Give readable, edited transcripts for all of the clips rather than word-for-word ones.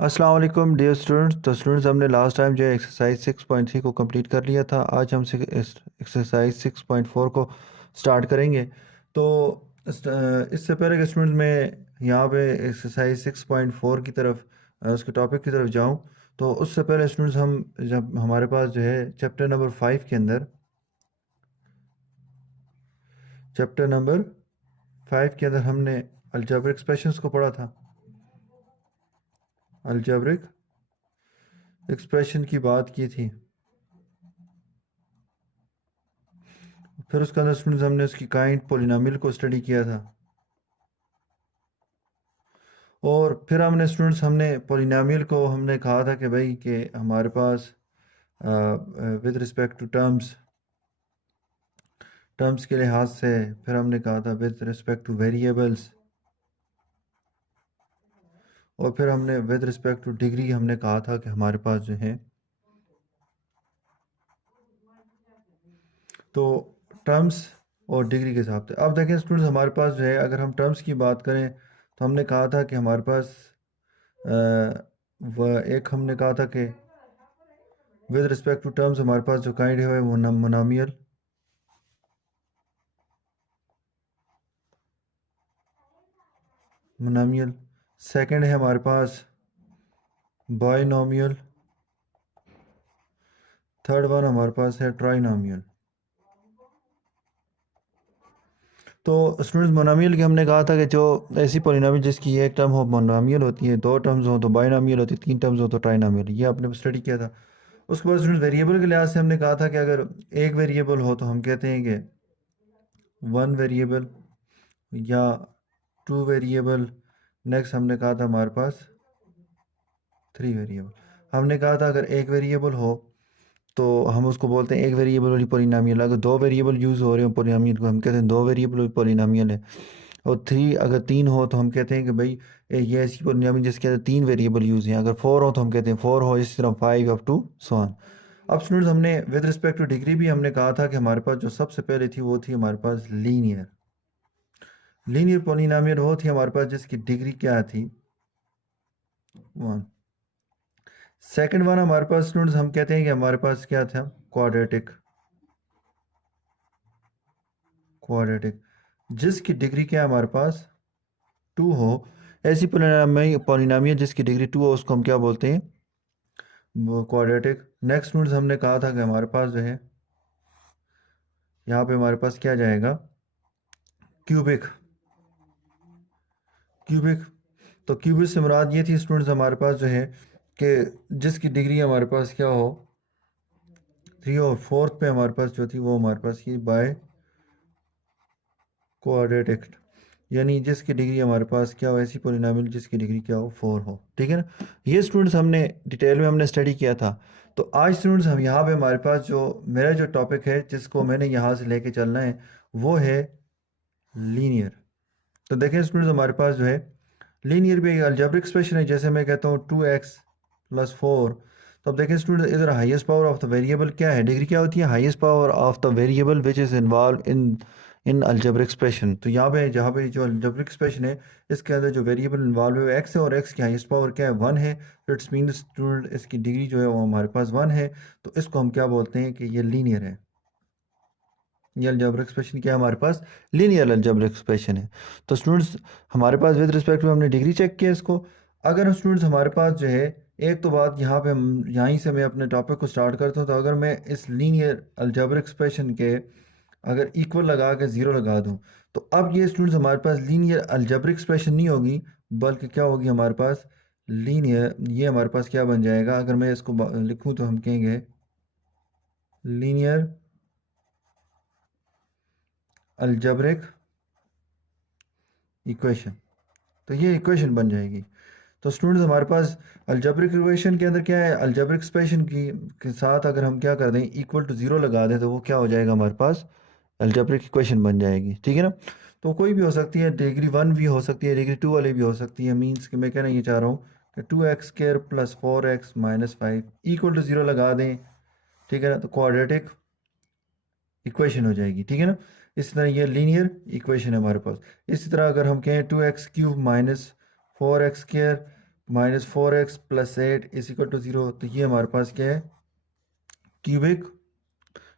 अस्सलाम वालेकुम dear students. तो स्टूडेंट्स, हमने लास्ट टाइम जो है एक्सरसाइज 6.3 को कंप्लीट कर लिया था। आज हम एक्सरसाइज 6.4 को स्टार्ट करेंगे। तो इससे पहले कि स्टूडेंट्स मैं यहाँ पे एक्सरसाइज 6.4 की तरफ उसके टॉपिक की तरफ जाऊँ, तो उससे पहले स्टूडेंट्स हम जब हमारे पास जो है चैप्टर नंबर 5 के अंदर हमने अलजेब्रिक एक्सप्रेशंस को पढ़ा था। अलजेब्रिक एक्सप्रेशन की बात की थी। फिर उसके अंदर स्टूडेंट्स हमने उसकी काइंड पोलिनोमियल को स्टडी किया था। और फिर हमने पोलिनोमियल को हमने कहा था कि भाई कि हमारे पास विद रिस्पेक्ट टू टर्म्स के लिहाज से, फिर हमने कहा था विद रिस्पेक्ट टू वेरिएबल्स, और फिर हमने विद रिस्पेक्ट टू डिग्री हमने कहा था कि हमारे पास जो है तो टर्म्स और डिग्री के हिसाब से। अब देखें स्टूडेंट्स, हमारे पास जो है अगर हम टर्म्स की बात करें तो हमने कहा था कि हमारे पास एक हमने कहा था कि विद रिस्पेक्ट टू टर्म्स हमारे पास जो काइंड है वो मोनोमियल, मोनोमियल। सेकंड है हमारे पास बायनोमियल। थर्ड वन हमारे पास है ट्राइनोमियल। तो स्टूडेंट्स, मोनोमियल की हमने कहा था कि जो ऐसी पोलिनोमियल जिसकी एक टर्म हो मोनोमियल होती है, दो टर्म्स हो तो बायनोमियल होती है, तीन टर्म्स हो तो ट्राइनोमियल। ये आपने स्टडी किया था। उसके बाद स्टूडेंट्स, वेरिएबल के लिहाज से हमने कहा था कि अगर एक वेरिएबल हो तो हम कहते हैं कि वन वेरिएबल या टू वेरिएबल। नेक्स्ट हमने कहा था हमारे पास थ्री वेरिएबल। हमने कहा था अगर एक वेरिएबल हो तो हम उसको बोलते हैं एक वेरिएबल वाली पोलिनोमियल। अगर दो वेरिएबल यूज़ हो रहे हो पोलिनोमियल को, हम कहते हैं दो वेरिएबल वाली पोलिनोमियल है। और थ्री अगर तीन हो तो हम कहते हैं कि भाई ये ऐसी पोलिनोमियल जिसके अंदर तीन वेरिएबल यूज़ हैं। अगर फोर हो तो हम कहते हैं फोर हो, इस तरह five up to so on. अब स्टूडेंट्स, हमने विद रिस्पेक्ट टू डिग्री भी हमने कहा था कि हमारे पास जो सबसे पहले थी वो थी हमारे पास लीनियर। लीनियर पोलिनोमियल वो थी हमारे पास जिसकी डिग्री क्या थी, वन। सेकंड वन हमारे पास स्टूडेंट्स हम कहते हैं कि हमारे पास क्या था, क्वाड्रेटिक। क्वाड्रेटिक जिसकी डिग्री क्या है हमारे पास, टू हो। ऐसी पोलिनोमियल जिसकी डिग्री टू हो उसको हम क्या बोलते हैं, वो क्वाड्रेटिक। नेक्स्ट स्टूडेंट्स, हमने कहा था कि हमारे पास जो है यहाँ पे हमारे पास क्या जाएगा, क्यूबिक। क्यूबिक। तो क्यूबिक से मुराद ये थी स्टूडेंट्स हमारे पास जो है कि जिसकी डिग्री हमारे पास क्या हो थ्री, और फोर्थ पे हमारे पास जो थी वो हमारे पास ये बाय क्वाड्रेटिक, यानी जिसकी डिग्री हमारे पास क्या हो, ऐसी पोलिनोमियल जिसकी डिग्री क्या हो, फोर हो। ठीक है ना। ये स्टूडेंट्स हमने डिटेल में हमने स्टडी किया था। तो आज स्टूडेंट्स हम यहाँ पे हमारे पास जो मेरा जो टॉपिक है जिसको मैंने यहाँ से लेके चलना है वो है लीनियर। तो देखें स्टूडेंट्स, हमारे पास जो है लीनियर भी एक अलजेब्रिक एक्सप्रेशन है। जैसे मैं कहता हूँ 2x + 4। तो अब देखें स्टूडेंट, इधर highest power of the variable क्या है, डिग्री क्या होती है, highest power of the variable which is involve in in algebraic expression. तो यहाँ पे जहाँ पे जो अलजेब्रिक एक्सप्रेशन है इसके अंदर जो वेरिएबल इन्वॉल्व है वो x है, और x की हाईएस्ट पावर क्या है, वन है। तो इट्स मीन स्टूडेंट इसकी डिग्री जो है वो हमारे पास वन है। तो इसको हम क्या बोलते हैं कि ये लीनियर है। ये अलजेब्रिक एक्सप्रेशन क्या है हमारे पास, लीनियर अलजेब्रिक एक्सप्रेशन है। तो स्टूडेंट्स, हमारे पास विद रिस्पेक्ट टू हमने डिग्री चेक किया इसको। अगर स्टूडेंट्स हमारे पास जो है, एक तो बात यहाँ पे हम यहीं से मैं अपने टॉपिक को स्टार्ट करता हूँ। तो अगर मैं इस लीनियर अलजेब्रिक एक्सप्रेशन के अगर इक्वल लगा के ज़ीरो लगा दूँ, तो अब ये स्टूडेंट्स हमारे पास लीनियर अलजेब्रिक एक्सप्रेशन नहीं होगी, बल्कि क्या होगी हमारे पास, लीनियर। ये हमारे पास क्या बन जाएगा, अगर मैं इसको लिखूँ तो हम कहेंगे लीनियर अलजेब्रिक इक्वेशन। तो ये इक्वेशन बन जाएगी। तो स्टूडेंट्स, हमारे पास अलजेब्रिक इक्वेशन के अंदर क्या है, अलजेब्रिक एक्सप्रेशन की के साथ अगर हम क्या कर दें, इक्वल टू ज़ीरो लगा दें, तो वो क्या हो जाएगा हमारे पास, अलजेब्रिक इक्वेशन बन जाएगी। ठीक है ना। तो कोई भी हो सकती है, डिग्री वन भी हो सकती है, डिग्री टू वाली भी हो सकती है। मीन्स कि मैं कहना ये चाह रहा हूँ कि 2x² + 4x - 5 equal to zero लगा दें। ठीक है ना, तो क्वाड्रेटिक इक्वेशन हो जाएगी। ठीक है ना। इस तरह ये लीनियर इक्वेशन है हमारे पास। इसी तरह अगर हम कहें 2x³ - 4x² minus 4x plus 8 is equal to 0, तो ये हमारे पास क्या है, क्यूबिक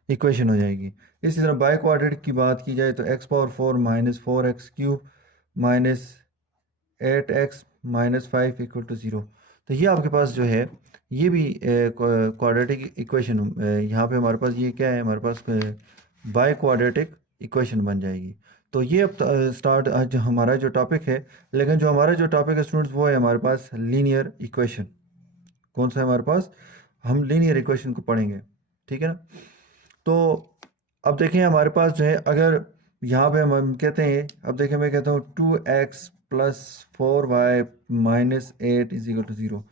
इक्वेशन हो जाएगी। इसी तरह बाई क्वाड्रेटिक की बात की जाए तो x power 4 minus 4x cube minus 8x minus 5 equal to 0। तो ये आपके पास जो है ये भी क्वाड्रेटिक इक्वेशन, यहाँ पे हमारे पास ये क्या है, हमारे पास बाई क्वाड्रेटिक इक्वेशन बन जाएगी। तो ये अब स्टार्ट आज हमारा जो टॉपिक है, लेकिन जो हमारा जो टॉपिक है स्टूडेंट्स वो है हमारे पास लीनियर इक्वेशन। कौन सा है हमारे पास, हम लीनियर इक्वेशन को पढ़ेंगे, ठीक है ना। तो अब देखें हमारे पास जो है, अगर यहाँ पे हम कहते हैं, अब देखें मैं कहता हूँ 2x plus 4y minus 8 is equal to 0।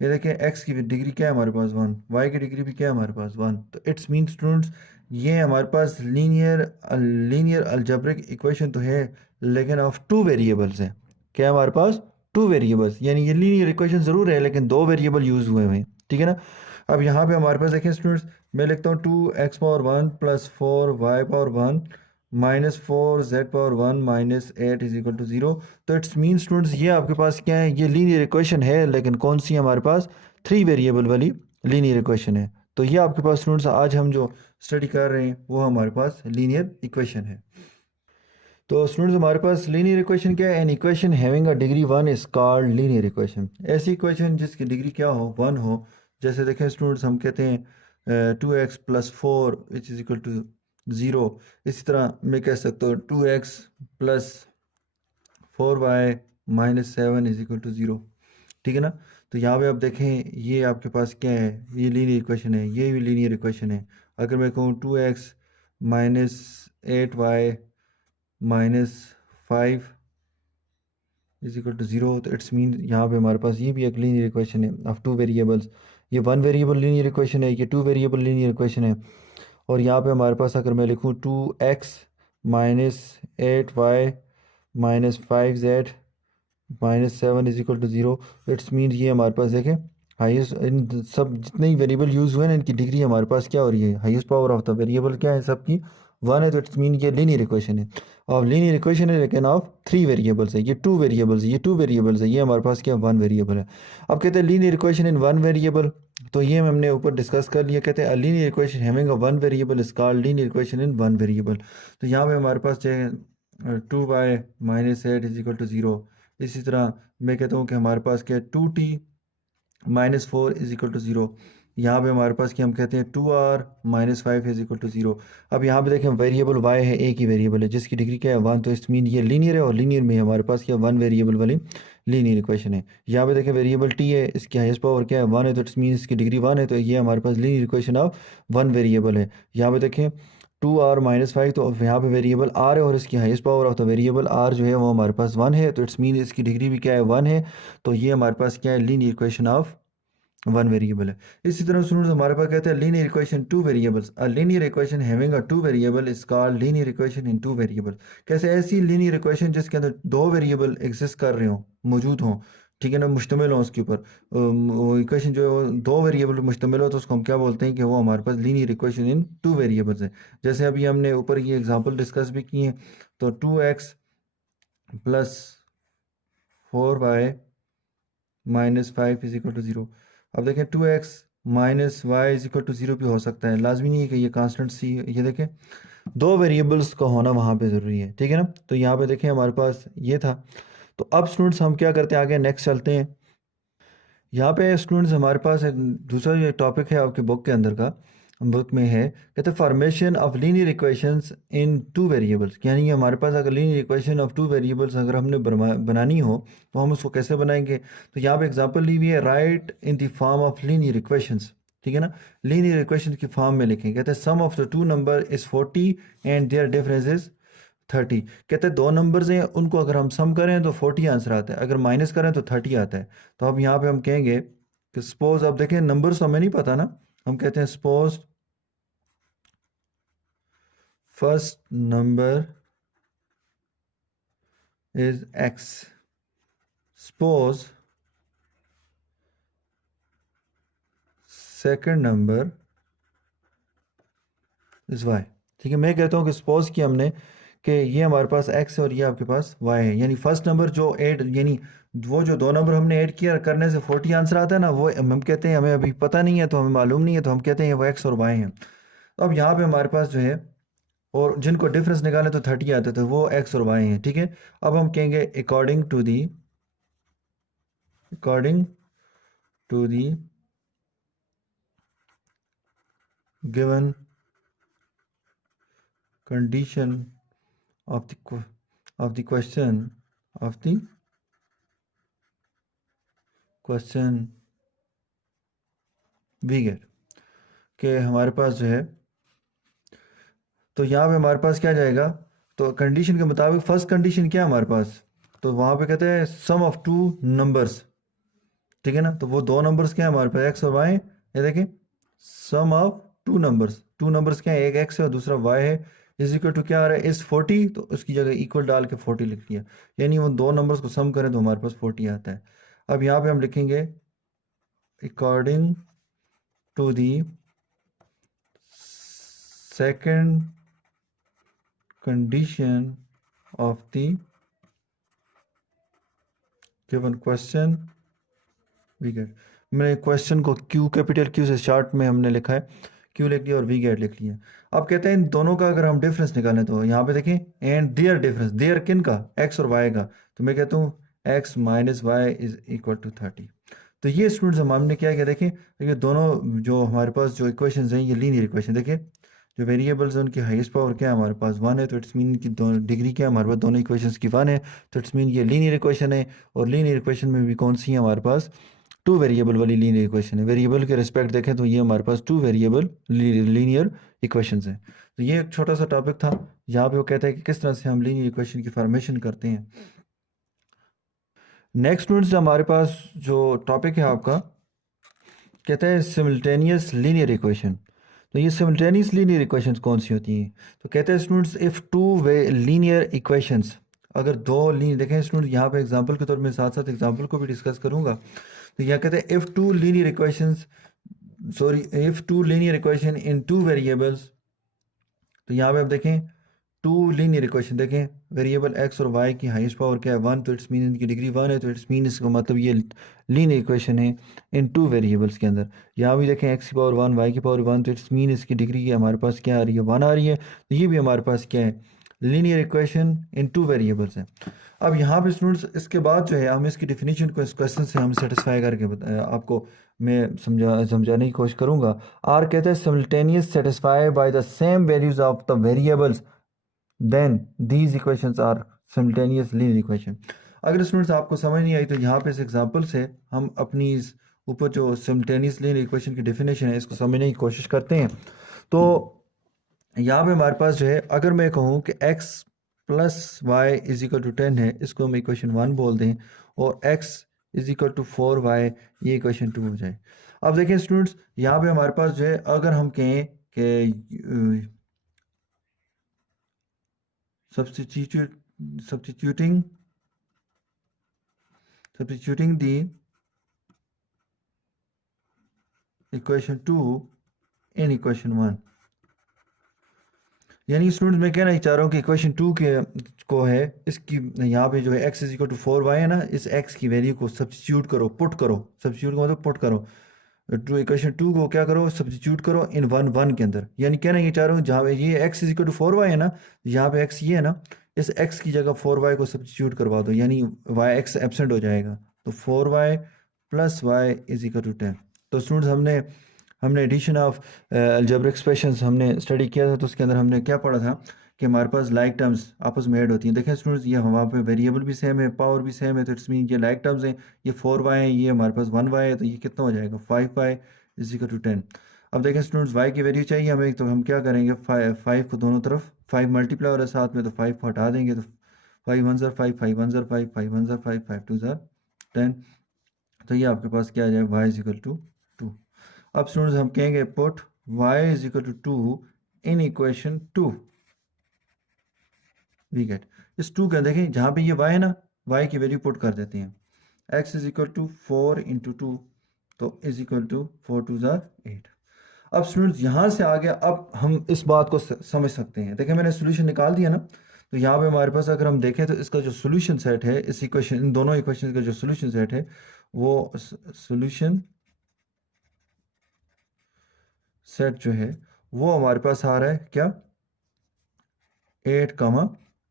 ये देखें x की डिग्री क्या है हमारे पास 1, y की डिग्री भी क्या है हमारे पास 1। तो इट्स मीन स्टूडेंट्स ये हमारे पास लीनियर अलजेब्रिक इक्वेशन तो है, लेकिन ऑफ टू वेरिएबल्स है। क्या है हमारे पास, टू वेरिएबल्स, यानी ये लीनियर इक्वेशन ज़रूर है लेकिन दो वेरिएबल यूज़ हुए हैं, ठीक है ना। अब यहाँ पे हमारे पास देखें स्टूडेंट्स, मैं लिखता हूँ 2x power 1 plus 4y power 1 minus 4z power 1 minus 8 is equal to 0। तो इट्स मीन स्टूडेंट्स ये आपके पास क्या है, ये लीनियर इक्वेशन है, लेकिन कौन सी है हमारे पास, थ्री वेरिएबल वाली लीनियर इक्वेशन है। तो ये आपके पास स्टूडेंट्स आज हम जो स्टडी कर रहे हैं वो हमारे पास लीनियर इक्वेशन है। तो स्टूडेंट्स हमारे पास लीनियर इक्वेशन क्या है, an equation having a degree 1 is called linear equation. ऐसी इक्वेशन जिसकी डिग्री क्या हो, 1 हो। जैसे देखें स्टूडेंट्स, हम कहते हैं 2x plus 4 which is equal to 0। इसी तरह मैं कह सकता हूँ 2x plus 4y minus 7 is equal to 0, ठीक है ना। तो यहाँ पे आप देखें ये आपके पास क्या है, ये लीनियर इक्वेशन है, ये भी लीनियर इक्वेशन है। अगर मैं कहूँ 2x minus 8y minus 5 is equal to 0, तो इट्स मीन यहाँ पे हमारे पास ये भी एक लीनियर इक्वेशन है ऑफ टू वेरिएबल्स। ये वन वेरिएबल लीनियर इक्वेशन है, ये टू वेरिएबल लीनियर इक्वेशन है। और यहाँ पे हमारे पास अगर मैं लिखूँ 2x minus 8y minus 5z minus 7 is equal to 0, it's mean ये हमारे पास देखें हाईएस्ट, इन सब जितने ही वेरिएबल यूज़ हुए ना इनकी डिग्री हमारे पास क्या हो रही है, highest power of the variable क्या है, सबकी 1 है। तो इट्स मीन ये लीनियर इक्वेशन है, और लीनियर इक्वेशन है लेकिन ऑफ थ्री वेरिएबल्स है, ये टू वेरिएबल्स है, ये टू वेरिएबल्स है, ये हमारे पास क्या वन वेरिएबल है। अब कहते हैं linear equation in one variable, तो ये हमने ऊपर डिस्कस कर लिया। कहते हैं linear equation having a one variable is called linear equation in one variable. तो यहाँ पे हमारे पास जो है 2y minus 8 is equal to 0। इसी तरह मैं कहता हूँ कि हमारे पास क्या है 2t minus 4 is equal to 0। यहाँ पे हमारे पास क्या, हम कहते हैं 2r minus 5 is equal to 0। अब यहाँ पे देखें वेरिएबल y है, एक ही वेरिएबल है जिसकी डिग्री क्या है 1, तो इट्स मीन ये लीनियर है, और लीनियर में हमारे पास क्या वन वेरिएबल वाली लीनियर इक्वेशन है। यहाँ पे देखें वेरिएबल t है, इसकी हाईएस्ट पावर क्या है 1 है, तो इट्स मीन इसकी डिग्री 1 है, तो ये हमारे पास linear equation of one variable है। यहाँ पे देखें 2r माइनस 5, तो यहाँ पे वेरिएबल r है और इसकी highest power of the variable r जो है वो हमारे पास 1 है, तो इट्स मीन इसकी डिग्री भी क्या है 1 है। तो ये हमारे पास क्या है, linear equation of one variable है। इसी तरह स्टूडेंट्स हमारे पास कहते हैं linear equation two variables, a linear equation having a two variable is called linear equation in two variable. कैसे, ऐसी लीनियर इक्वेशन जिसके अंदर दो वेरिएबल एग्जिस्ट कर रहे हो, मौजूद हों, ठीक है ना, मुश्तमिल हो उसके ऊपर, वो इक्वेशन जो है वो दो वेरिएबल पर मुश्तमिल हो, तो उसको हम क्या बोलते हैं कि वो हमारे पास linear equation in two variables है। जैसे अभी हमने ऊपर ये एग्जांपल डिस्कस भी किए हैं, तो 2x plus 4y minus 5 is equal to 0। अब देखें 2x minus y is equal to 0 भी हो सकता है, लाजमी नहीं है कि ये कांस्टेंट सी, ये देखें दो वेरिएबल्स का होना वहाँ पे ज़रूरी है, ठीक है ना। तो यहाँ पे देखें हमारे पास ये था। तो अब स्टूडेंट्स हम क्या करते हैं, आगे नेक्स्ट चलते हैं। यहाँ पे स्टूडेंट्स हमारे पास एक दूसरा ये टॉपिक है आपके बुक के अंदर का, बुक में है, कहते हैं formation of linear equations in two variables. यानी कि हमारे पास अगर linear equation of two variables अगर हमने बनानी हो तो हम उसको कैसे बनाएंगे। तो यहाँ पे एग्जांपल ली हुई है, right in the form of linear equations, ठीक है ना। लीनियर इक्वेशन की फॉर्म में लिखें, कहते हैं sum of the two number is 40 and their difference is 30। कहते हैं दो नंबर्स हैं, उनको अगर हम सम करें तो 40 आंसर आता है, अगर माइनस करें तो 30 आता है। तो अब यहाँ पे हम कहेंगे कि सपोज, अब देखें नंबर्स तो हमें नहीं पता ना, हम कहते हैं suppose first number is x, suppose second number is y। ठीक है, मैं कहता हूँ कि सपोज कि हमने कि ये हमारे पास x है और ये आपके पास y है, यानी फर्स्ट नंबर जो ऐड, यानी वो जो दो नंबर हमने ऐड किया करने से 40 आंसर आता है ना, वो हम कहते हैं हमें अभी पता नहीं है, तो हमें मालूम नहीं है, तो हम कहते हैं वो x और y हैं। तो अब यहाँ पे हमारे पास जो है, और जिनको डिफरेंस निकाले तो 30 आते, तो वो x और y हैं, ठीक है। अब हम कहेंगे according to the given condition of the question we get, कि हमारे पास जो है, तो यहाँ पे हमारे पास क्या जाएगा, तो कंडीशन के मुताबिक फर्स्ट कंडीशन क्या है हमारे पास, तो वहाँ पे कहते हैं सम ऑफ टू नंबर्स, ठीक है ना। तो वो दो नंबर्स क्या है हमारे पास, एक्स और वाई। ये देखें, सम ऑफ टू नंबर्स क्या है, एक एक्स है और दूसरा वाई है, इज इक्वल टू क्या आ रहा है, इस 40, तो उसकी जगह इक्वल डाल के 40 लिख दिया, यानी वो दो नंबर्स को सम करें तो हमारे पास 40 आता है। अब यहाँ पे हम लिखेंगे according to the second condition of the given question we get. मैंने क्वेश्चन को क्यू, कैपिटल क्यू से शॉर्ट में हमने लिखा है, क्यू लिख लिया और वी गेट लिख लिया। अब कहते हैं इन दोनों का अगर हम डिफरेंस निकालें, तो यहाँ पे देखें एंड देयर डिफरेंस, देयर किन का, एक्स और वाई का, तो मैं कहता हूँ x minus y is equal to 30। तो ये स्टूडेंट्स हमने क्या किया, देखें ये दोनों जो हमारे पास जो इक्वेशंस हैं, ये लीनियर इक्वेशन, देखिए जो वेरिएबल्स हैं उनकी हाईएस्ट पावर क्या है हमारे पास 1 है, तो इट्स मीन की दोनों डिग्री क्या है हमारे पास, दोनों इक्वेशंस की 1 है, तो इट्स मीन ये लीनियर इक्वेशन है। और लीनियर इक्वेशन में भी कौन सी है हमारे पास, टू वेरिएबल वाली लीनियर इक्वेशन है। वेरिएबल के रिस्पेक्ट देखें तो ये हमारे पास टू वेरिएबल लीनियर इक्वेशंस हैं। तो ये एक छोटा सा टॉपिक था, यहाँ पे वो कहता है कि किस तरह से हम लीनियर इक्वेशन की फॉर्मेशन करते हैं। नेक्स्ट स्टूडेंट्स हमारे पास जो टॉपिक है आपका, कहता है सिमल्टेनियस लीनियर इक्वेशन। तो ये सिमल्टेनियस लीनियर इक्वेशंस कौन सी होती हैं, तो कहते हैं students if two way linear equations, अगर दो लीनियर, देखें स्टूडेंट यहाँ पे एग्जांपल के तौर में साथ साथ एग्जांपल को भी डिस्कस करूँगा। तो यहाँ कहते हैं if two linear equations, sorry if two linear equation in two variables, तो यहाँ पे आप देखें टू लीनियर इक्वेशन, देखें वेरिएबल एक्स और वाई की हाईएस्ट पावर क्या है 1, तो इट्स मीन इनकी डिग्री 1 है, तो इट्स मीन इसका मतलब ये लीनियर इक्वेशन है इन टू वेरिएबल्स के अंदर। यहाँ भी देखें एक्स की पावर 1 वाई की पावर 1, तो इट्स मीन इसकी डिग्री हमारे पास क्या आ रही है 1 आ रही है, तो ये भी हमारे पास क्या है linear equation in two variables है। अब यहाँ पे स्टूडेंट्स इसके बाद जो है हम इसकी डिफिनीशन को इस क्वेश्चन से हम सेटिस्फाई करके आपको मैं समझाने की कोशिश करूँगा। आर कहते हैं simultaneous satisfy by the same values of the variables, then these equations are simultaneous linear equation. अगर स्टूडेंट्स आपको समझ नहीं आई, तो यहाँ पे इस एग्जांपल से हम अपनी इस ऊपर जो सिमल्टेनियस लीनियर इक्वेशन की डेफिनेशन है इसको समझने की कोशिश करते हैं। तो यहाँ पे हमारे पास जो है, अगर मैं कहूँ कि x plus y is equal to 10 है, इसको हम इक्वेशन 1 बोल दें, और x is equal to 4y, ये इक्वेशन 2 हो जाए। अब देखें स्टूडेंट्स यहाँ पे हमारे पास जो है, अगर हम कहें कि substituting the equation 2 in equation 1, यानी स्टूडेंट्स मैं कहना चाह रहा हूँ कि इक्वेशन 2 के को है, इसकी यहाँ पे जो है x is equal to 4y है ना, इस x की वैल्यू को सब्स्टिट्यूट करो, पुट करो, सब्स्टिट्यूट का मतलब पुट करो, टू इक्वेशन 2 को क्या करो सब्स्टिट्यूट करो इन 1 के अंदर। यानी कहना ये चाह रहा हूँ जहाँ पे ये x is equal to 4y है ना, यहाँ पे x ये है ना, इस x की जगह 4y को सब्स्टिट्यूट करवा दो, यानी x एब्सेंट हो जाएगा, तो 4y plus y is equal to 10। तो स्टूडेंट्स हमने एडिशन ऑफ अलजेब्रिक एक्सप्रेशंस हमने स्टडी किया था, तो उसके अंदर हमने क्या पढ़ा था कि हमारे पास लाइक टर्म्स आपस में ऐड होती हैं। देखें स्टूडेंट्स ये वहाँ पे वेरिएबल भी सेम है, पावर भी सेम है, तो इट्स मीन ये लाइक टर्म्स हैं, ये 4y है, ये हमारे पास 1y है, तो ये कितना हो जाएगा 5y इज इक्वल टू 10। अब देखें स्टूडेंट्स y की वैल्यू चाहिए हमें, तो हम क्या करेंगे 5 को दोनों तरफ 5 मल्टीप्लाई हो रहा है साथ में, तो 5 को हटा देंगे, तो 5 1 ज़र 5 5 1 ज़र 5 5 1 ज़र 5 5 2 ज़र 10, तो ये आपके पास क्या आ जाए y इज इक्वल टू 2। अब स्टूडेंट्स हम कहेंगे put y is equal to 2 in equation 2, we get इस 2 का, देखें जहाँ पे ये y है ना, y की वैल्यू पुट कर देते हैं, x is equal to 4 into 2, तो इज इक्वल टू 4 2 ज़र 8। अब स्टूडेंट्स यहाँ से आ गया, अब हम इस बात को समझ सकते हैं, देखें मैंने सोल्यूशन निकाल दिया ना, तो यहाँ पे हमारे पास अगर हम देखें तो इसका जो सोल्यूशन सेट है इस इक्वेशन, इन दोनों इक्वेशन का जो सोल्यूशन सेट है वो सोल्यूशन सेट जो है वो हमारे पास आ रहा है क्या, 8,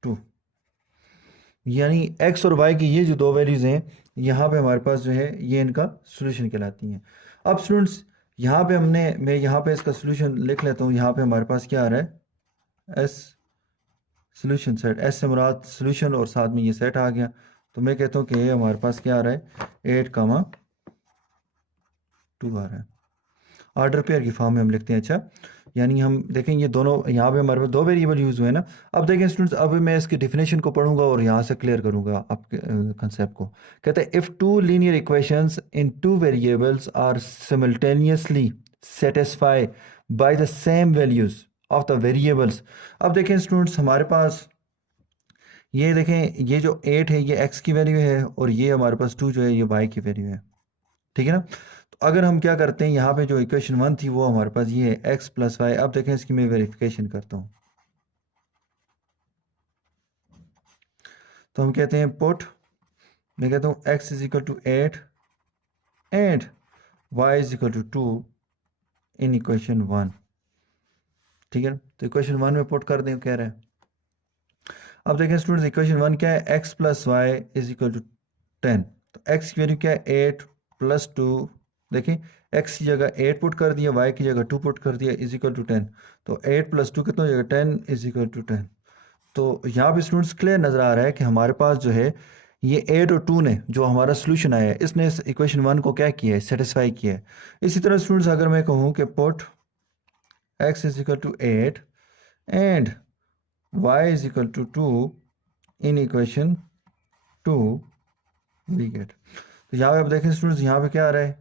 2, यानी x और y की ये जो दो वैल्यूज़ हैं यहाँ पे हमारे पास जो है ये इनका सोल्यूशन कहलाती हैं। अब स्टूडेंट्स यहाँ पे मैं यहाँ पे इसका सोल्यूशन लिख लेता हूँ। यहाँ पे हमारे पास क्या आ रहा है, एस सोल्यूशन सेट, एस से मुराद सोल्यूशन और साथ में ये सेट आ गया। तो मैं कहता हूँ कि ये हमारे पास क्या आ रहा है, 8, 2 आ रहा है। ऑर्डर पेयर की फॉर्म में हम लिखते हैं। अच्छा, यानी हम देखें ये दोनों यहाँ पे हमारे पास दो वेरिएबल यूज़ हुए ना। अब देखें स्टूडेंट्स, अब मैं इसकी डिफिनेशन को पढ़ूंगा और यहाँ से क्लियर करूंगा आपके कंसेप्ट को। कहते हैं if two linear equations in two variables are simultaneously satisfy by the same values of the variables. अब देखें स्टूडेंट्स हमारे पास ये देखें, ये जो 8 है ये x की वैल्यू है और ये हमारे पास 2 जो है ये y की वैल्यू है, ठीक है ना। तो अगर हम क्या करते हैं, यहाँ पे जो इक्वेशन 1 थी वो हमारे पास ये है x प्लस वाई। अब देखें इसकी मैं वेरिफिकेशन करता हूँ। तो हम कहते हैं पुट, मैं कहता हूँ x is equal to 8 and y is equal to 2 in equation 1, ठीक है। तो इक्वेशन 1 में पुट कर दें, कह रहे हैं। अब देखें स्टूडेंट्स इक्वेशन 1 क्या है, x plus y is equal to 10। तो x की वैल्यू क्या है, 8 प्लस 2। देखें x की जगह 8 पुट कर दिया, y की जगह 2 पुट कर दिया, इज इक्वल टू 10। तो 8 प्लस 2 कितना हो जाएगा, 10 इज इक्वल टू 10। तो यहाँ पे स्टूडेंट्स क्लियर नज़र आ रहा है कि हमारे पास जो है ये 8 और 2 ने जो हमारा सोल्यूशन आया है इसने इस इक्वेशन 1 को क्या किया है, सेटिस्फाई किया है। इसी तरह स्टूडेंट्स अगर मैं कहूँ कि put x is equal to 8 and y is equal to 2 in equation 2, we get. तो यहाँ पे आप देखें स्टूडेंट्स, यहाँ पे क्या आ रहा है,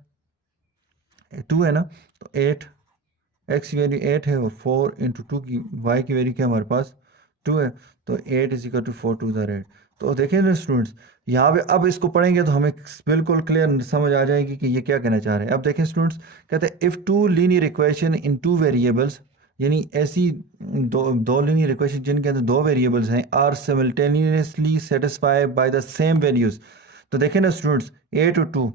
2 है ना। तो 8, x की वैल्यू 8 है और 4 इंटू 2 की y की वैल्यू क्या हमारे पास 2 है। तो 8 is equal to 4 to the rate. तो देखें ना स्टूडेंट्स, यहाँ पे अब इसको पढ़ेंगे तो हमें बिल्कुल क्लियर समझ आ जाएगी कि ये क्या कहना चाह रहे हैं। अब देखें स्टूडेंट्स, कहते हैं if two linear equation in two variables, यानी ऐसी दो लीनियर इक्वेशन जिनके अंदर दो वेरिएबल्स हैं, are simultaneously satisfy by the same values. तो देखें ना स्टूडेंट्स, 8 और 2,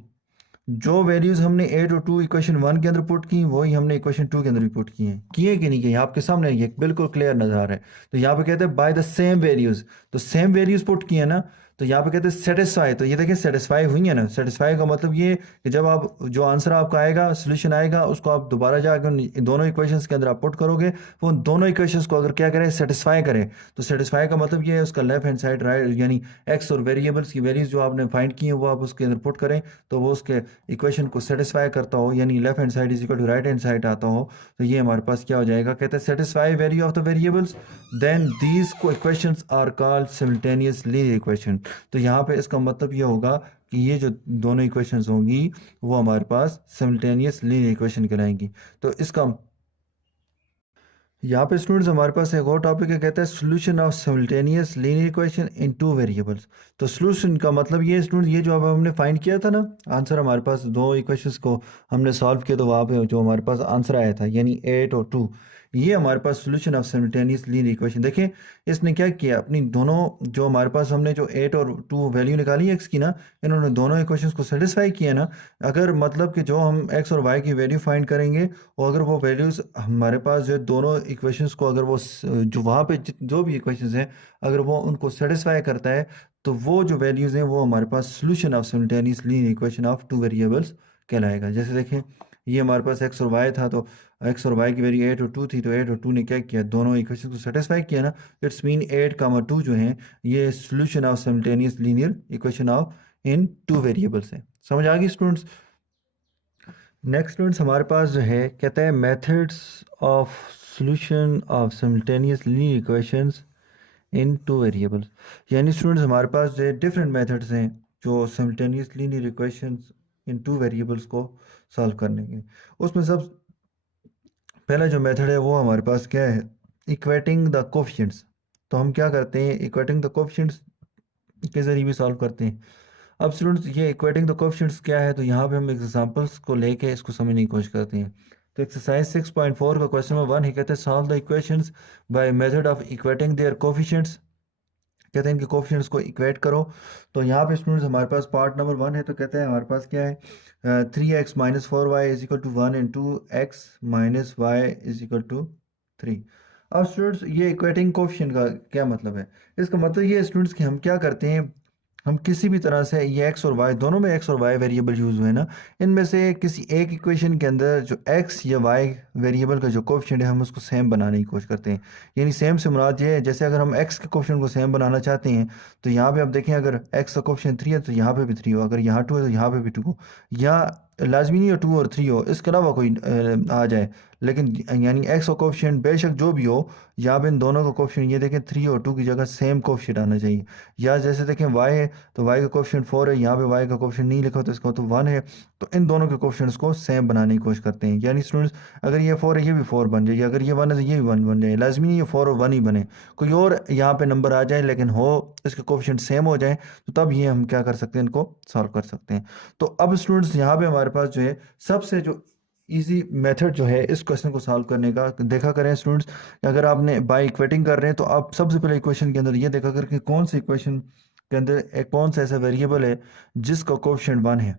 जो वैल्यूज़ हमने 8 और 2 इक्वेशन 1 के अंदर पुट की वही हमने इक्वेशन 2 के अंदर भी पुट की हैं, किए कि नहीं किए, आपके सामने ये बिल्कुल क्लियर नज़र आ रहा है। तो यहाँ पे कहते हैं बाय द सेम वैल्यूज़, तो सेम वैल्यूज़ पुट किए ना। तो यहाँ पे कहते हैं सेटिस्फाई, तो ये देखिए सेटिस्फाई हुई है ना। सेटिस्फाई का मतलब ये कि जब आप जो आंसर आपका आएगा, सोल्यूशन आएगा, उसको आप दोबारा जाकर दोनों इक्वेशंस के अंदर आप पुट करोगे, वो दोनों इक्वेशंस को अगर क्या करें, सेटिस्फाई करें। तो सेटिस्फाई का मतलब ये है उसका लेफ्ट हैंड साइड राइट, यानी एक्स और वेरिएबल्स की वैल्यूज़ जो आपने फाइंड की है वो आप उसके अंदर पुट करें तो वो उसके इक्वेशन को सेटिस्फाई करता हो, यानी left hand side is equal to right hand side आता हो। तो ये हमारे पास क्या हो जाएगा, कहते हैं satisfy value of the variables, then these equations are called simultaneous linear equation. तो यहाँ पे इसका मतलब ये होगा कि ये जो दोनों इक्वेशंस होंगी वो हमारे पास सिमल्टेनियस लीनियर इक्वेशन कहलाएंगी। तो इसका यहाँ पे स्टूडेंट्स हमारे पास एक और टॉपिक है, कहता है solution of simultaneous linear equation in two variables. तो सोल्यूशन का मतलब ये स्टूडेंट्स, ये जो अब हमने फाइंड किया था ना आंसर, हमारे पास दो इक्वेशंस को हमने सॉल्व किया तो वहाँ पे जो हमारे पास आंसर आया था यानी 8 और 2, ये हमारे पास solution of simultaneous linear equation. देखिए इसने क्या किया, अपनी दोनों जो हमारे पास हमने जो 8 और 2 वैल्यू निकाली एक्स की ना, इन्होंने दोनों इक्वेशंस को सेटिस्फाई किया ना। अगर मतलब कि जो हम एक्स और वाई की वैल्यू फाइंड करेंगे और अगर वो वैल्यूज़ हमारे पास जो है दोनों इक्वेशंस को अगर वो जो वहाँ पे जो भी इक्वेशंस हैं अगर वो उनको सेटिस्फाई करता है तो वो जो वैल्यूज़ हैं वो हमारे पास solution of simultaneous linear equation of two variables कहलाएगा। जैसे देखें ये हमारे पास एक्स और वाई था, तो एक्स और वाई की वैल्यू 8 और 2 थी, तो 8 और 2 ने क्या किया, दोनों इक्वेशन को सेटिस्फाई किया ना। इट्स मीन 8, 2 जो हैं ये solution of simultaneous linear equation of in two variables है। समझ आ गई स्टूडेंट्स। नेक्स्ट स्टूडेंट्स हमारे पास जो है कहता है methods of solution of simultaneous linear equations in two variables. यानी स्टूडेंट्स हमारे पास जो है डिफरेंट मेथड्स हैं जो simultaneous linear equations in two variables को सॉल्व करने के। उसमें सब पहला जो मेथड है वो हमारे पास क्या है, इक्वेटिंग द कोफिशिएंट्स। तो हम क्या करते हैं, इक्वेटिंग द कोफिशिएंट्स के ज़रिए भी सॉल्व करते हैं। अब स्टूडेंट्स ये इक्वेटिंग द कोएफिशिएंट्स क्या है, तो यहाँ पे हम एग्जांपल्स को लेके इसको समझने की कोशिश करते हैं। तो एक्सरसाइज 6.4 का क्वेश्चन नंबर 1 है, कहते हैं solve the equations by method of equating their coefficients. कहते हैं इनके कोफिशिएंट्स को इक्वेट करो। तो यहाँ पे स्टूडेंट्स हमारे पास पार्ट नंबर 1 है, तो कहते हैं हमारे पास क्या है, 3x minus 4y is equal to 1 and 2x minus y is equal to 3। अब स्टूडेंट्स ये इक्वेटिंग कोफिशिएंट का क्या मतलब है? इसका मतलब ये स्टूडेंट्स कि हम क्या करते हैं, हम किसी भी तरह से ये एक्स और वाई दोनों में एक्स और वाई वेरिएबल यूज़ हुए ना, इनमें से किसी एक इक्वेशन के अंदर जो एक्स या वाई वेरिएबल का जो कोफिशिएंट है हम उसको सेम बनाने की कोशिश करते हैं। यानी सेम से मुराद ये है, जैसे अगर हम एक्स के कोफिशिएंट को सेम बनाना चाहते हैं तो यहाँ पे आप देखें, अगर एक्स का कोफिशिएंट 3 है तो यहाँ पे भी 3 हो, अगर यहाँ 2 है तो यहाँ पे भी 2 हो, या लाजमी नहीं हो 2 और 3 हो, इसके अलावा कोई आ जाए, लेकिन यानी एक्स का कोफिशिएंट बेशक जो भी हो, यहाँ पे इन दोनों का कोफिशिएंट ये देखें 3 और 2 की जगह सेम कोफिशिएंट आना चाहिए। या जैसे देखें वाई है तो वाई का कोफिशिएंट 4 है, यहाँ पे वाई का कोफिशिएंट नहीं लिखा तो इसका तो 1 है, तो इन दोनों के कोफिशिएंट्स को सेम बनाने की कोशिश करते हैं। यानी स्टूडेंट्स अगर ये 4 है ये भी 4 बन जाए, अगर ये 1 है तो ये भी 1 बन जाए, लाजमी नहीं ये 4 और 1 ही बने, कोई और यहाँ पे नंबर आ जाए लेकिन हो इसके कोफिशिएंट सेम हो जाए, तो तब ये हम क्या कर सकते हैं, इनको सॉल्व कर सकते हैं। तो अब स्टूडेंट्स यहाँ पे हमारे पास जो है सबसे जो इजी मेथड जो है इस क्वेश्चन को सॉल्व करने का, देखा करें स्टूडेंट्स, अगर आपने बाय इक्वेटिंग कर रहे हैं तो आप सबसे पहले इक्वेशन के अंदर ये देखा करें कि कौन सी इक्वेशन के अंदर एक कौन सा ऐसा वेरिएबल है जिसका कोफिशिएंट 1 है।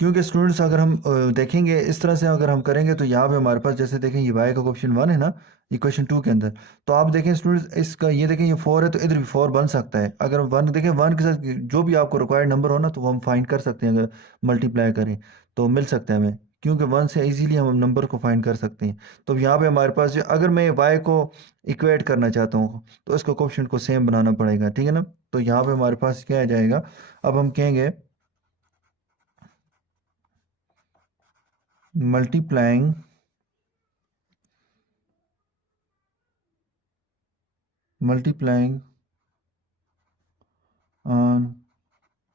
क्योंकि स्टूडेंट्स अगर हम देखेंगे इस तरह से अगर हम करेंगे तो यहाँ पे हमारे पास जैसे देखें ये y का कोफिशिएंट 1 है ना इक्वेशन 2 के अंदर, तो आप देखें स्टूडेंट्स इसका ये देखें ये 4 है तो इधर भी 4 बन सकता है। अगर 1 देखें 1 के साथ जो भी आपको रिक्वायर्ड नंबर हो ना तो वो हम फाइंड कर सकते हैं, अगर मल्टीप्लाई करें तो मिल सकता है हमें, क्योंकि 1 से इजीली हम नंबर को फाइंड कर सकते हैं। तो यहाँ पे हमारे पास अगर मैं y को इक्वेट करना चाहता हूँ तो इसका कोफिशिएंट को सेम बनाना पड़ेगा, ठीक है ना। तो यहाँ पे हमारे पास क्या आ जाएगा, अब हम कहेंगे multiplying on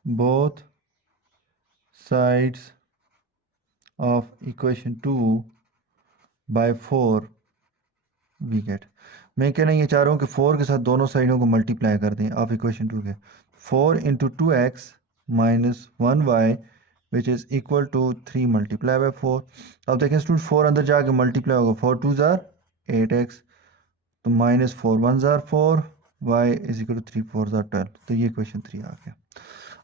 both sides of equation 2 by 4 we get। मैं कहना ये चाह रहा हूँ कि 4 के साथ दोनों साइडों को मल्टीप्लाई कर दें ऑफ इक्वेशन 2 के। 4 into 2x minus 1y which is equal to 3 multiply by 4। अब देखें स्टूडेंट 4 अंदर जाके मल्टीप्लाई होगा, 4 2 ज़ार 8x, तो माइनस 4 1 ज़ार 4, y इज इक्वल टू 3 4 ज़ार 12। तो ये क्वेश्चन 3 आ गया।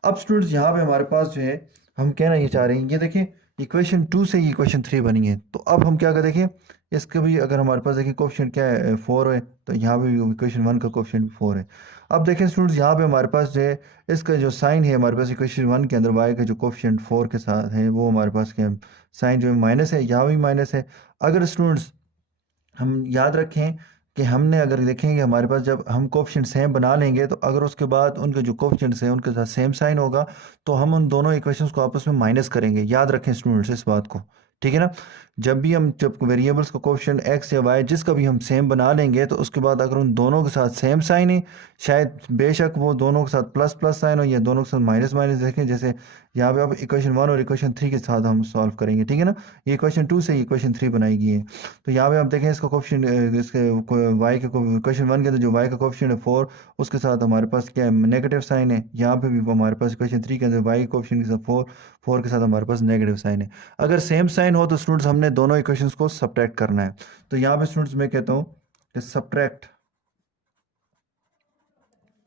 अब स्टूडेंट्स यहाँ पे हमारे पास जो है हम कहना ये चाह रहे हैं, ये देखें इक्वेशन 2 से ये इक्वेशन 3 बनी है, तो अब हम क्या कर देखें इसका भी, अगर हमारे पास देखें कोफिशिएंट क्या है 4 है, तो यहाँ पे भी इक्वेशन 1 का कोफिशिएंट 4 है। अब देखें स्टूडेंट्स यहाँ पे हमारे पास जो है इसका जो साइन है हमारे पास इक्वेशन 1 के अंदर y का जो कोफिशिएंट 4 के साथ है वो हमारे पास क्या है, साइन जो है माइनस है, यहाँ भी माइनस है। अगर स्टूडेंट्स हम याद रखें कि हमने अगर देखेंगे हमारे पास जब हम कोफिशिएंट सेम बना लेंगे तो अगर उसके बाद उनके जो कोफिशिएंट्स हैं उनके साथ सेम साइन होगा तो हम उन दोनों इक्वेशंस को आपस में माइनस करेंगे। याद रखें स्टूडेंट्स इस बात को, ठीक है ना। जब वेरिएबल्स का कोफिशिएंट एक्स या वाई जिसका भी हम सेम बना लेंगे तो उसके बाद अगर उन दोनों के साथ सेम साइन है, शायद बेशक वो दोनों के साथ प्लस प्लस साइन हो या दोनों के साथ माइनस माइनस, देखें जैसे यहाँ पे आप इक्वेशन 1 और इक्वेशन 3 के साथ हम सॉल्व करेंगे, ठीक है ना। ये इक्वेशन 2 से इक्वेशन 3 बनाई गई है। तो यहाँ पे आप देखें इसका कोफिशिएंट इसके वाई के क्वेश्चन 1 के अंदर जो वाई का कोफिशिएंट है 4 उसके साथ हमारे पास क्या है नेगेटिव साइन है, यहाँ पे भी हमारे पास क्वेश्चन 3 के अंदर वाई के कोफिशिएंट के साथ 4 के साथ हमारे पास नेगेटिव साइन है। अगर सेम साइन हो तो स्टूडेंट्स हमने दोनों इक्वेशंस को सब्ट्रैक्ट करना है। तो यहाँ पे स्टूडेंट्स मैं कहता हूँ कि सब्ट्रैक्ट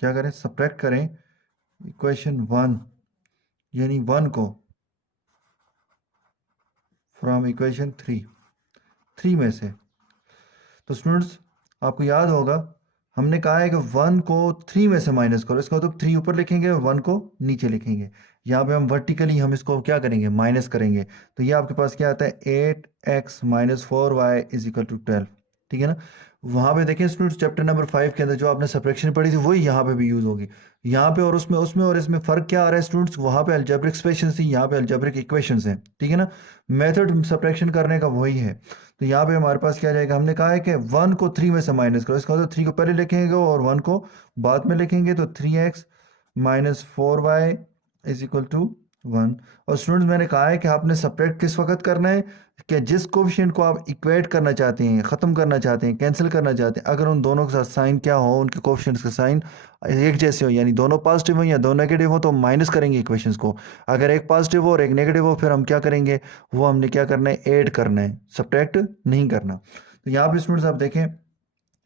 क्या करें, सब्ट्रैक्ट करें इक्वेशन 1 यानी 1 को फ्रॉम इक्वेशन 3 में से। तो स्टूडेंट्स आपको याद होगा हमने कहा है कि 1 को 3 में से माइनस करो, इसका मतलब 3 ऊपर लिखेंगे और 1 को नीचे लिखेंगे। यहाँ पे हम वर्टिकली हम इसको क्या करेंगे, माइनस करेंगे। तो ये आपके पास क्या आता है 8x minus 4y is equal to 12, ठीक है ना। वहाँ पे देखिए स्टूडेंट्स चैप्टर नंबर 5 के अंदर जो आपने सब्ट्रैक्शन पढ़ी थी वही यहाँ पे भी यूज़ होगी। यहाँ पे और उसमें उसमें और इसमें फ़र्क क्या आ रहा है स्टूडेंट्स, वहाँ पे अलजेब्रिक एक्सप्रेशंस थी, यहाँ पे अलजेब्रिक इक्वेशंस हैं, ठीक है ना। मेथड सब्ट्रैक्शन करने का वही है। तो यहाँ पे हमारे पास क्या आ जाएगा, हमने कहा है कि 1 को 3 में से माइनस करो, इसका मतलब 3 को पहले लिखेंगे और 1 को बाद में लिखेंगे, तो 3x minus 4y is equal to 1। और स्टूडेंट्स मैंने कहा है कि आपने सब्ट्रैक्ट किस वक्त करना है, कि जिस कोफिशिएंट को आप इक्वेट करना चाहते हैं, ख़त्म करना चाहते हैं, कैंसिल करना चाहते हैं, अगर उन दोनों के साथ साइन क्या हो, उनके कोफिशिएंट्स का साइन एक जैसे हो, यानी दोनों पॉजिटिव हो या दो नेगेटिव हो, तो माइनस करेंगे इक्वेशंस को। अगर एक पॉजिटिव हो और एक नेगेटिव हो फिर हम क्या करेंगे, वो हमने क्या करना है, ऐड करना है, सब्ट्रैक्ट नहीं करना। तो यहाँ पे स्टूडेंट्स आप देखें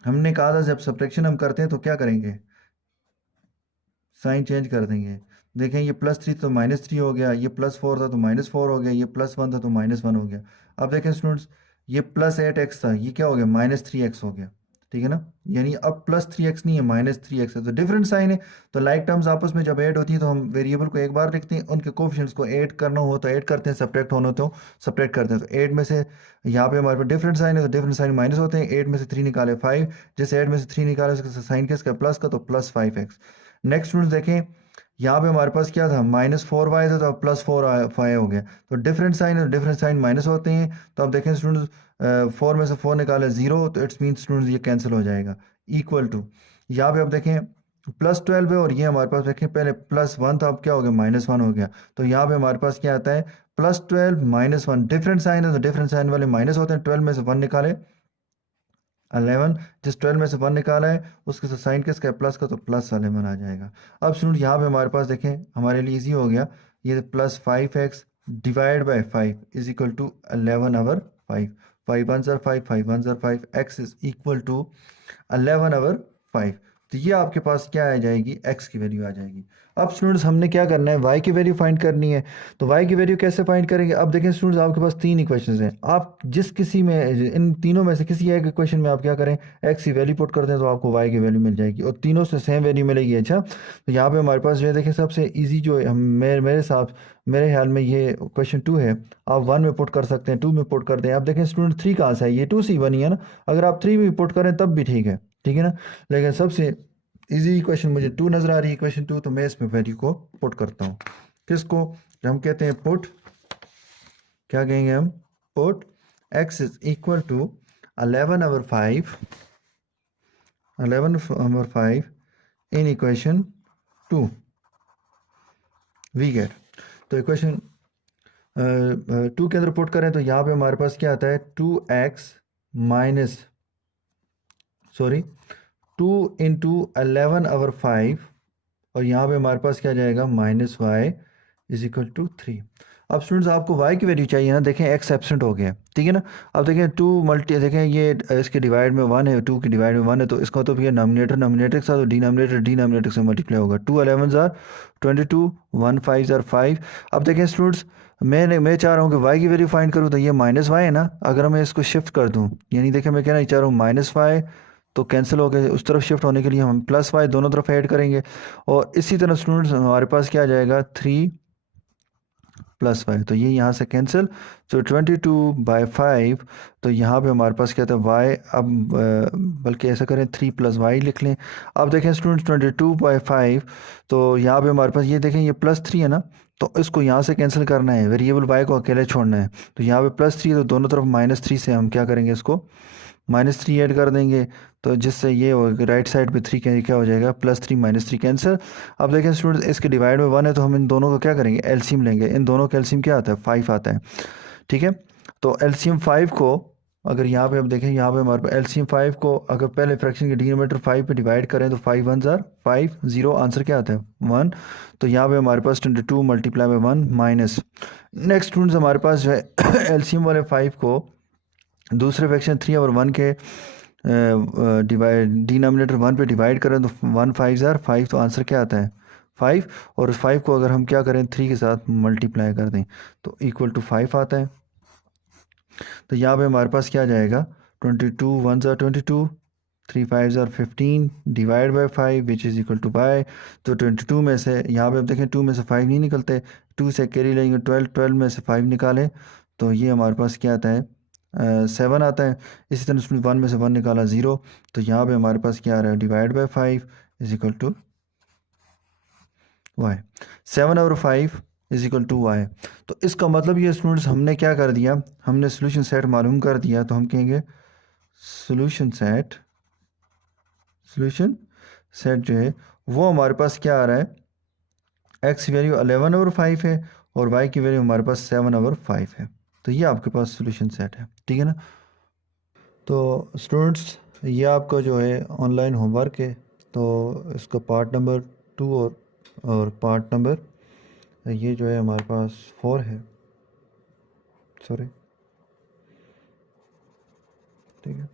हमने कहा था जब सब्ट्रैक्शन हम करते हैं तो क्या करेंगे, साइन चेंज कर देंगे। देखें ये +3 तो -3 हो गया, ये +4 था तो -4 हो गया, ये +1 था तो -1 हो गया। अब देखें स्टूडेंट्स, ये +8x था, ये क्या हो गया -3x हो गया, ठीक है ना। यानी अब +3x नहीं है, -3x है, तो डिफरेंट साइन है। तो लाइक टर्म्स आपस में जब ऐड होती है तो हम वेरिएबल को एक बार लिखते हैं, उनके कोफिशिएंट्स को ऐड करना हो तो ऐड करते हैं, सब्ट्रैक्ट होना हो तो सब्ट्रैक्ट करते हैं। तो 8 में से यहाँ पे हमारे पास डिफरेंट साइन है तो डिफरेंट साइन माइनस होते हैं। 8 में से 3 निकाले 5, जैसे 8 में से 3 निकाले उसका साइन किसका प्लस का, तो +5x। नेक्स्ट स्टूडेंट्स देखें, यहाँ पे हमारे पास क्या था, -4y था तो अब +4y हो गया। तो डिफरेंट साइन है, डिफरेंट साइन माइनस होते हैं। तो अब देखें स्टूडेंट्स, 4 में से 4 निकाले 0, तो इट्स मीन स्टूडेंट्स ये कैंसिल हो जाएगा। इक्वल टू, यहाँ पे अब देखें +12 है और ये हमारे पास देखें पहले +1 था, अब क्या हो गया -1 हो गया। तो यहाँ पे हमारे पास क्या आता है, +12 -1, डिफरेंट साइन है तो डिफरेंट साइन वाले माइनस होते हैं। 12 में से 1 निकाले 11, जिस 12 में से 1 निकाला है उसके साथ साइन किसका है, प्लस का, तो +11 आ जाएगा। अब स्टूडेंट यहाँ पे हमारे पास देखें हमारे लिए इजी हो गया, ये +5x divide by 5 is equal to 11/5। 5 1 5, 5 1 5, x is equal to 11/5। तो ये आपके पास क्या आ जाएगी, x की वैल्यू आ जाएगी। अब स्टूडेंट्स हमने क्या करना है, y की वैल्यू फाइंड करनी है। तो y की वैल्यू कैसे फाइंड करेंगे, अब देखें स्टूडेंट्स आपके पास 3 इक्वेशंस हैं, आप जिस किसी में इन तीनों में से किसी एक इक्वेशन में आप क्या करें, x की वैल्यू पुट कर दें तो आपको y की वैल्यू मिल जाएगी और तीनों से सेम वैल्यू मिलेगी। अच्छा, तो यहाँ पे हमारे पास जो है देखें सबसे ईजी जो है, हम मेरे ख्याल में ये क्वेश्चन 2 है। आप 1 में पुट कर सकते हैं, 2 में पुट कर दें। आप देखें स्टूडेंट 3 कहाँ से है, ये 2c बनी है ना, अगर आप 3 में पुट करें तब भी ठीक है ना। लेकिन सबसे इजी क्वेश्चन मुझे 2 नज़र आ रही है, क्वेश्चन 2, तो मैं इसमें वैल्यू को पुट करता हूँ। किसको हम कहते हैं पुट, क्या कहेंगे हम, put x is equal to 11/5 in equation 2 we get. तो इक्वेशन 2 के अंदर पुट करें तो यहाँ पे हमारे पास क्या आता है, 2x माइनस, सॉरी 2 इंटू 11/5 और यहाँ पे हमारे पास क्या जाएगा, -y इज इक्वल टू 3। अब स्टूडेंट्स आपको y की वैल्यू चाहिए ना, देखें x एब्सेंट हो गया, ठीक है ना। अब देखें 2 मल्टी, देखें ये इसके डिवाइड में 1 है, 2 की डिवाइड में 1 है, तो इसका तो भैया नॉमिनेटर के साथ, डिनोमिनेटर से मल्टीप्लाई होगा। 2 11 ज़ार 22, 1 5 ज़ार 5। अब देखें स्टूडेंट्स, मैं चाह रहा हूँ कि y की वैल्यू फाइंड करूँ, तो ये -y है ना, अगर मैं इसको शिफ्ट कर दूँ, यानी देखें मैं कहना चाह रहा हूँ -y तो कैंसिल हो गए, उस तरफ शिफ्ट होने के लिए हम +y दोनों तरफ ऐड करेंगे। और इसी तरह स्टूडेंट्स हमारे पास क्या आ जाएगा, 3 +y, तो ये यहाँ से कैंसिल, तो 22/5। तो यहाँ पे हमारे पास क्या था, y, अब बल्कि ऐसा करें 3 + y लिख लें। अब देखें स्टूडेंट्स 22/5, तो यहाँ पे हमारे पास ये देखें ये +3 है ना, तो इसको यहाँ से कैंसिल करना है, वेरिएबल y को अकेले छोड़ना है। तो यहाँ पे +3 तो दोनों तरफ -3 से हम क्या करेंगे, इसको -3 ऐड कर देंगे, तो जिससे ये राइट साइड पे 3 क्या हो जाएगा, +3 -3 कैंसिल। अब देखें स्टूडेंट्स इसके डिवाइड में 1 है तो हम इन दोनों को क्या करेंगे, एलसीएम लेंगे। इन दोनों का एलसीएम क्या आता है, 5 आता है, ठीक है। तो एलसीएम 5 को अगर यहाँ पे हम देखें, यहाँ पे हमारे पास एलसीएम 5 को अगर पहले फ्रैक्शन के डिनोमिनेटर 5 पे डिवाइड करें तो 5 1 ज़ार 5, 0, आंसर क्या आता है 1। तो यहाँ पे हमारे पास 22 multiply by 1 minus. Next students हमारे पास जो है एलसीएम वाले 5 को दूसरे फ्रैक्शन 3/1 के डिवाइड डिनोमिनेटर 1 पे डिवाइड करें तो 1 5 ज़ार 5, तो आंसर क्या आता है 5। और 5 को अगर हम क्या करें 3 के साथ मल्टीप्लाई कर दें तो इक्वल टू 5 आता है। तो यहाँ पे हमारे पास क्या जाएगा, 22 1 ज़ार 22, 3 5 ज़ार 15 divide by 5 which is equal two by. तो 22 में से यहाँ पे अब देखें 2 में से 5 नहीं निकलते, 2 से कैरी लेंगे 12, 12 में से 5 निकालें तो ये हमारे पास क्या आता है, 7 आता है। इसी तरह उसमें 1 में से 1 निकाला 0, तो यहाँ पे हमारे पास क्या आ रहा है, divide by 5 is equal to y. 7/5 is equal to y. तो इसका मतलब ये स्टूडेंट्स हमने क्या कर दिया, हमने सोल्यूशन सेट मालूम कर दिया। तो हम कहेंगे सोल्यूशन सेट जो है वो हमारे पास क्या आ रहा है, एक्स की वैल्यू 11/5 है और वाई की वैल्यू हमारे पास 7/5 है। तो ये आपके पास सोल्यूशन सेट है, ठीक है ना। तो स्टूडेंट्स ये आपका जो है ऑनलाइन होमवर्क है, तो इसका पार्ट नंबर 2 और पार्ट नंबर ये जो है हमारे पास 4 है, सॉरी, ठीक है।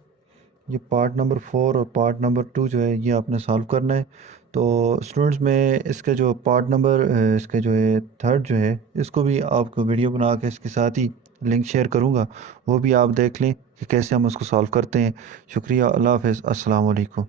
ये पार्ट नंबर 4 और पार्ट नंबर 2 जो है ये आपने सॉल्व करना है। तो स्टूडेंट्स में इसके जो पार्ट नंबर इसके जो है थर्ड जो है इसको भी आपको वीडियो बना के इसके साथ ही लिंक शेयर करूँगा, वो भी आप देख लें कि कैसे हम उसको सॉल्व करते हैं। शुक्रिया, अल्लाह हाफ़िज़, अस्सलाम वालेकुम।